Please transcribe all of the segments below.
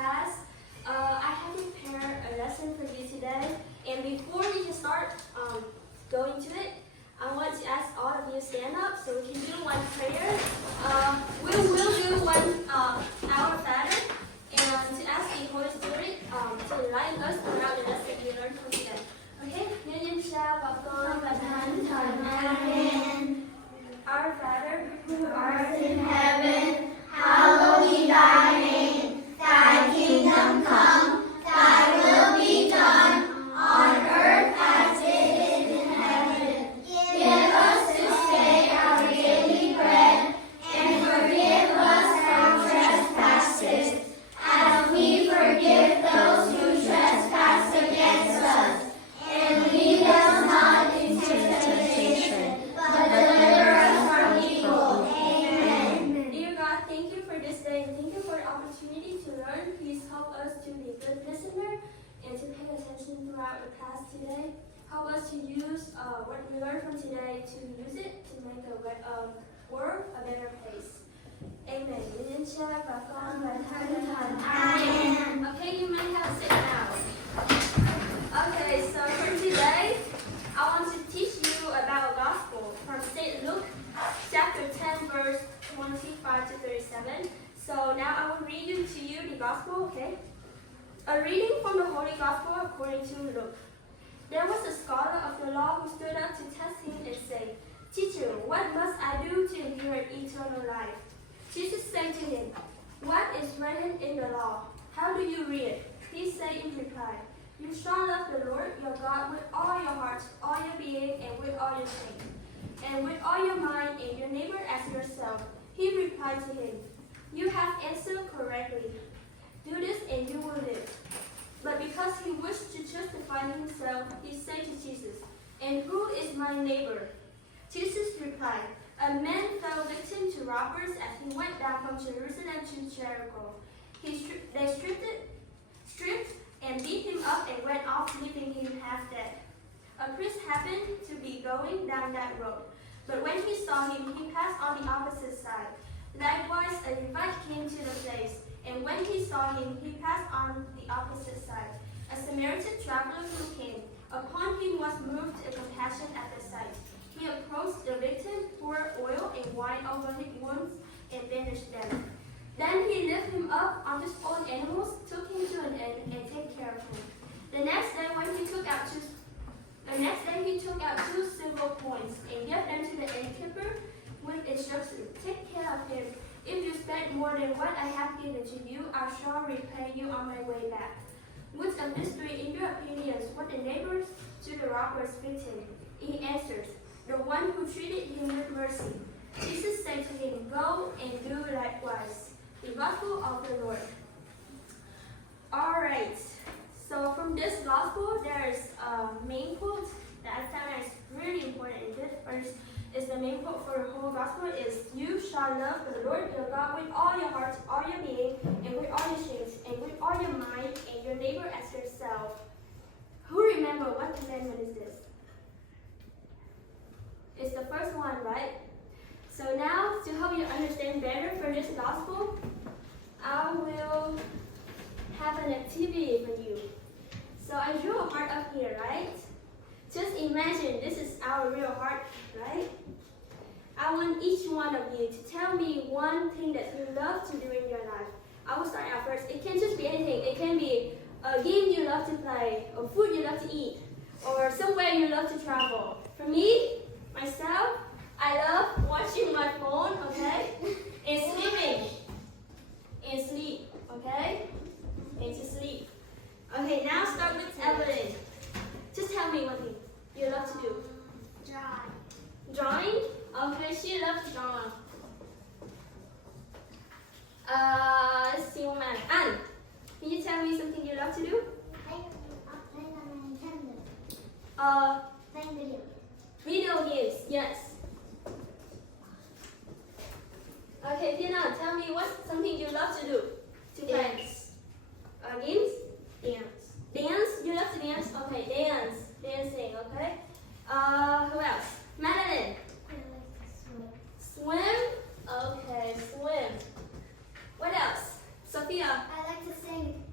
class. I have prepared a lesson for you today. And before we can start going to it, I want to ask all of you to stand up so we can do one prayer. We will do one Our Father, and to ask the Holy Spirit to enlighten us throughout the lesson we learned from today. Okay? Nhân danh Cha và Con và Thánh Thần. Amen. Our Father, who art in heaven, hallowed be thy name. Thy kingdom come, thy will be done, on earth as it is in heaven. Give us this day our daily bread, and forgive us our trespasses, as we forgive those who trespass against us. And lead us not into temptation, but deliver us from evil. Amen. Dear God, thank you for this day, and thank you for the opportunity to learn. Please help us to be a good listener and to pay attention throughout the class today. Help us to use what we learned from today to use it to make the world a better place. Amen. In the name of Cha và Con và Thánh Thần. Amen. Okay, you may have a seat now. Okay, so for today, I want to teach you about a gospel from St. Luke, chapter 10, verse 25 to 37. So now I will read to you the gospel, okay? A reading from the Holy Gospel according to Luke. There was a scholar of the law who stood up to test him and said, "Teacher, what must I do to inherit eternal life?" Jesus said to him, "What is written in the law? How do you read it?" He said in reply, "You shall love the Lord your God with all your heart, all your being, and with all your strength, and with all your mind, and your neighbor as yourself." He replied to him, "You have answered correctly. Do this and you will live." But because he wished to justify himself, he said to Jesus, "And who is my neighbor?" Jesus replied, "A man fell victim to robbers as he went down from Jerusalem to Jericho. They stripped and beat him up and went off, leaving him half dead. A priest happened to be going down that road, but when he saw him, he passed on the opposite side. Likewise, a Levite came to the place, and when he saw him, he passed on the opposite side. A Samaritan traveler who came upon him was moved to compassion at the sight. He approached the victim, poured oil and wine over his wounds, and bandaged them. Then he lifted him up on his own animals, took him to an inn, and took care of him. The next day he took out two silver coins and gave them to the innkeeper with instructions, "Take care of him. If you spend more than what I have given to you, I shall repay you on my way back." Which of these three, in your opinions, were the neighbors to the robber's victim? He answers, "The one who treated him with mercy." Jesus said to him, "Go and do likewise." The Gospel of the Lord. Alright, so from this Gospel, there's a main quote that I found is really important. And this verse is the main quote for the whole Gospel is, "You shall love the Lord your God with all your heart, all your being, and with all your strength, and with all your mind, and your neighbor as yourself." Who remember what commandment is this? It's the first one, right? So now, to help you understand better for this Gospel, I will have an activity for you. So I drew a heart up here, right? Just imagine this is our real heart, right? I want each one of you to tell me one thing that you love to do in your life. I will start out first. It can just be anything. It can be a game you love to play, or food you love to eat, or somewhere you love to travel. For me, myself, I love watching my phone, okay? And sleeping. And sleep, okay? And to sleep. Okay, now start with Evelyn. Just tell me one thing you love to do. Drawing. Drawing? Okay, she loves drawing. Let's see one man. Anne, can you tell me something you love to do? Playing on Nintendo. Playing video games. Video games, yes. Okay, Tina, tell me what's something you love to do? To play. Dance. Games? Dance. Dance? You love to dance? Okay, dance. Dancing, okay? Who else? Madeline? I like to swim. Swim? Okay, swim. What else? Sophia? I like to sing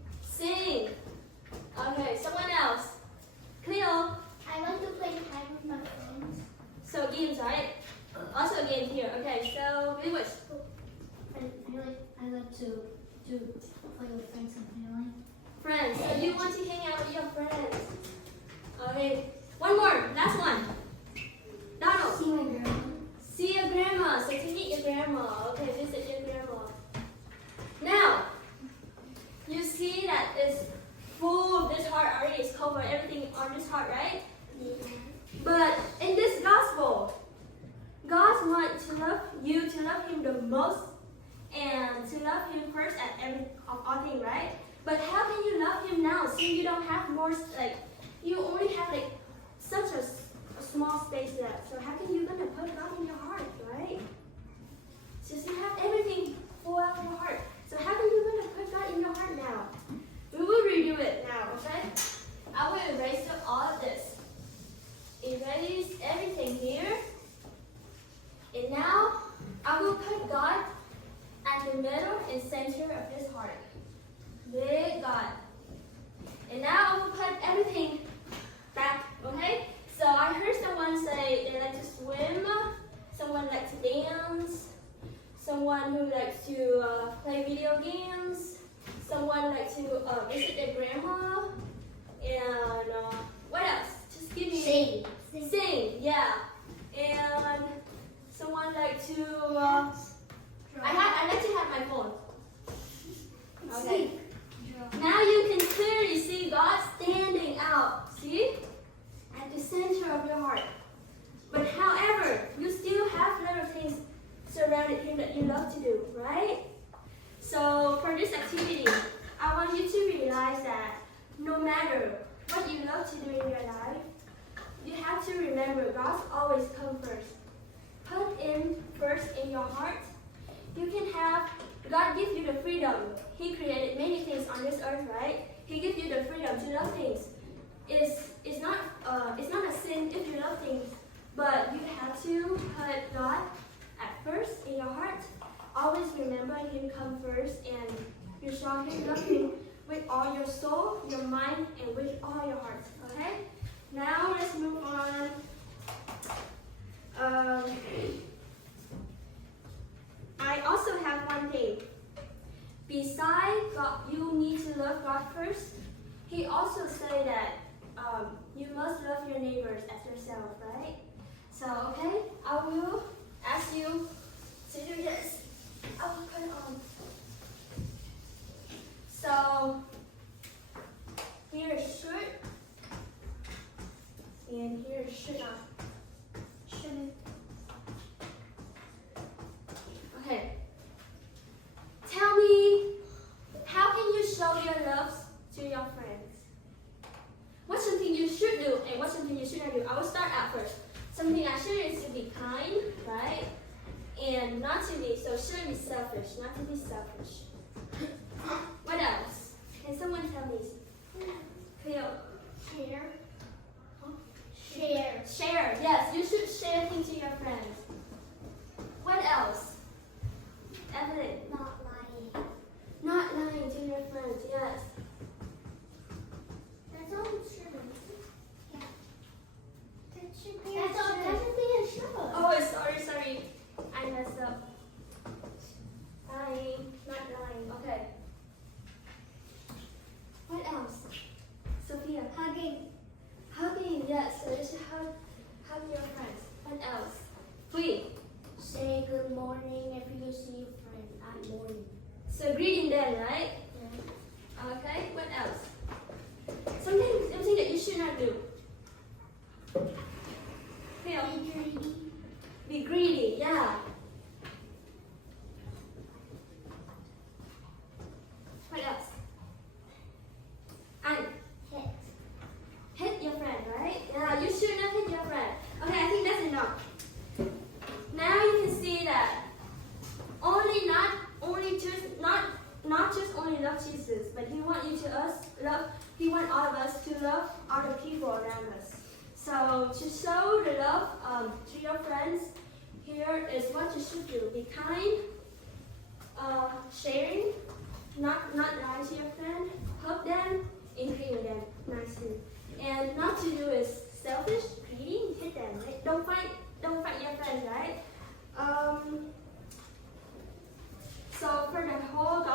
to play with friends and family. Friends. So you want to hang out with your friends. Okay. One more. Last one. Donald. See my grandma. See your grandma. So to meet your grandma. Okay, visit your grandma. Now, you see that it's full of this heart already. It's covered everything on this heart, right? Yeah. But in this gospel, God wants to love you, to love Him the most, and to love Him first at every of all things, right? But how can you love Him now? Since you don't have more, like you only have like such a small space left. So how can you gonna put God in your heart, right? Since you have everything full out of your heart, so how can you gonna put God in your heart now? We will redo it now, okay? I will erase up all of this. Erase everything here. And now I will put God at the middle and center of this heart. Big God. And now I will put everything back, okay? So I heard someone say they like to swim, someone likes to dance, someone who likes to play video games, someone likes to visit their grandma, and what else? Just give me... Sing, yeah. And someone like to... I like to have my phone. Okay. Now you can clearly see God standing out, see? At the center of your heart. But however, you still have little things surrounding Him that you love to do, right? So for this activity, I want you to realize that no matter what you love to do in your life, you have to remember God always comes first. Put Him first in your heart. You can have, God gives you the freedom. He created many things on this earth, right? He gives you the freedom to love things. It's not a sin if you love things, but you have to put God at first in your heart. Always remember Him come first, and you show Him love Him with all your soul, your mind, and with all your heart. Okay? Now let's move on. I also have one thing. Besides God, you need to love God first. He also said that you must love your neighbors as yourself, right? So, okay, I will ask you to do this. I will put it on. So, here's shirt, and here's shirt on. Okay. Tell me, how can you show your love to your friends? What's something you should do and what's something you shouldn't do? I will start out first. Something I should is to be kind, right? And not to be, so shouldn't be selfish, not to be selfish. What else? Can someone tell me? Cleo. Share, yes, you should share things to your friends. What else? Evelyn. Not lying to your friends, yes. That's all it should be. Yeah. That should be That's all. That should be a should. Oh, sorry. I messed up. Lying, not lying. Okay. What else? Sophia. Hugging, yes. So you should hug your friends. What else? Please. Say good morning if you see your friend at morning. So greeting them, right? Yeah. Okay. What else? Something that you should not do. Phil. Be greedy. Be greedy. Yeah. What else? And hit your friend, right? Yeah. You should not hit your friend. Okay. I think that's enough. Now you can see that not just only love Jesus, but He wants He wants all of us to love other people around us. So to show the love to your friends, here is what you should do: be kind, sharing, not lie to your friend, hug them, and greet them nicely. And not to do is selfish, greedy, hit them. Right? Don't fight your friends, right? So for the whole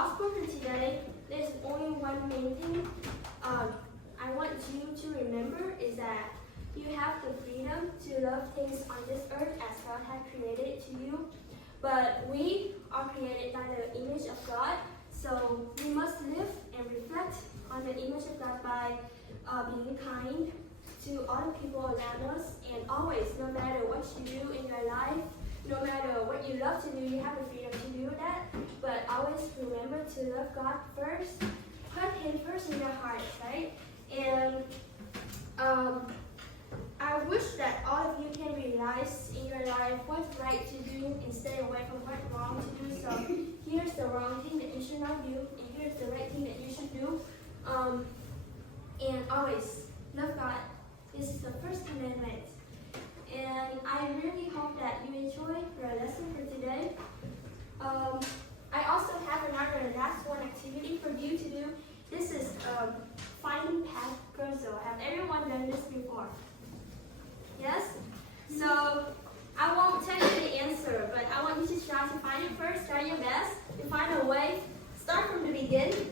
one main thing I want you to remember is that you have the freedom to love things on this earth as God has created it to you. But we are created by the image of God, so we must live and reflect on the image of God by being kind to all the people around us, and always, no matter what you do in your life, no matter what you love to do, you have the freedom to do that, but always remember to love God first, put Him first in your heart, right? And I wish that all of you can realize in your life what's right to do and stay away from what's wrong to do. So here's the wrong thing that you should not do, and here's the right thing that you should do. And always love God. This is the first commandment. And I really hope that you enjoy your lesson for today. I also have another last one activity for you to do. This is finding past puzzle. Have everyone done this before? Yes? So I won't tell you the answer, but I want you to try to find it first. Try your best to find a way. Start from the beginning